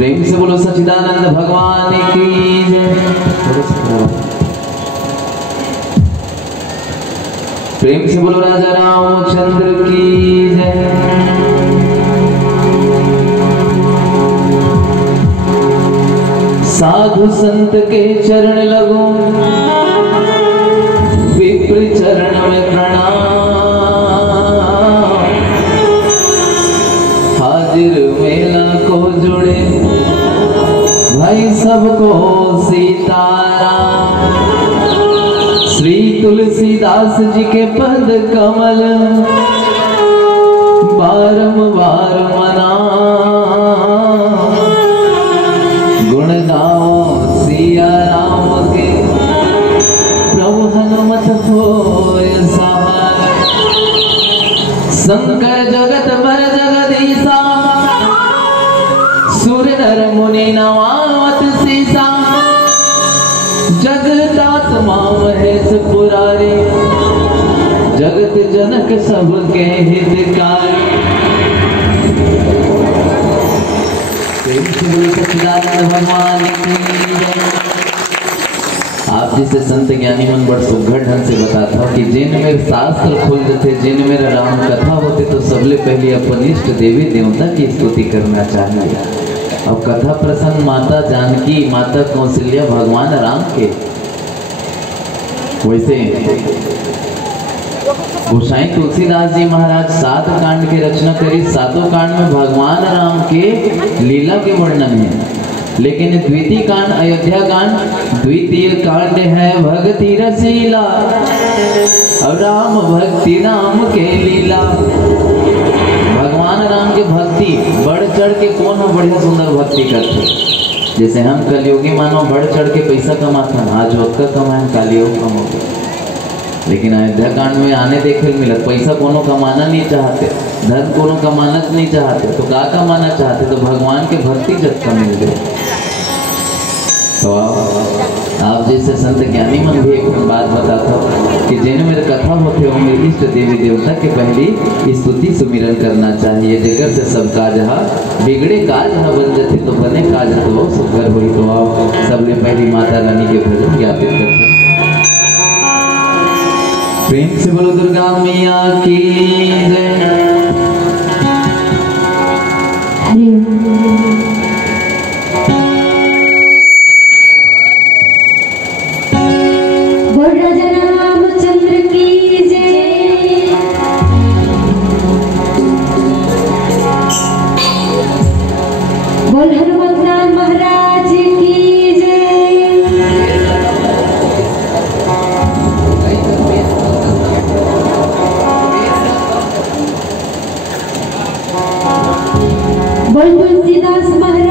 प्रेम से बोलो सच्चिदानंद भगवान की जय। प्रेम से बोलो राजा रामचंद्र की जय। साधु संत के चरण लगो, विप्र चरण में प्रणाम। हाजिर मेला को जुड़े भाई सबको सीताराम। श्री तुलसीदास जी के पद कमल बारंबार मना। गुण गाओ सिया राम के, प्रभु हनुमत होय सहाय। शंकर जगत बर जगदीशा, सुर नर मुनि नमावत सीसा। जगदात्मा महेश पुरारी, जगत जनक सबके हितकारी। सच्चिदानंद भगवान की जय। आप जैसे संत ज्ञानी मन बड़ सुघड़ ढंग से बताता कि जिन मेरे शास्त्र खुल जाते, जिन मेरा राम कथा होते, तो सबले पहले अपन इष्ट देवी देवता की स्तुति करना चाहिए। और कथा प्रसंग माता जानकी, माता कौशल्या, भगवान राम के। वैसे गोसाई तुलसीदास जी महाराज 7 कांड की रचना करी। 7 कांड में भगवान राम के लीला के वर्णन है। लेकिन द्वितीय कांड अयोध्या कांड, द्वितीय कांड है भक्ति रसीला और राम भक्ति नाम के लीला। भगवान राम के भक्ति बढ़ चढ़ के कौन हो बढ़िया सुंदर भक्ति करते। जैसे हम कलयुगी मानो बढ़ चढ़ के पैसा कमाते हैं, आज का कमाए कलयुग कमाओगे। लेकिन अयोध्या कांड में आने देखे मिलत पैसा कोनो कमाना नहीं चाहते, धन कोनो कमाना नहीं चाहते, तो क्या कमाना चाहते, तो भगवान के भक्ति जब का मिल गए। तो आप जैसे संत ज्ञानी मन भी एक बात बताता हूँ कि जिन मेरे कथा होते हो मेरे इष्ट देवी देवता के पहली स्तुति सुमिरन करना चाहिए। जेकर से सब काज बिगड़े काज बन जाते, तो बने काज तो सुखर हुई। तो आप सबने पहली माता रानी के भजन ज्ञापित करते। प्रेम से बोलो दुर्गा मैया की जय। बोल राजा रामचंद्र की जय। बोल हनुमत लाल महाराज की जय। बोल तुलसीदास महाराज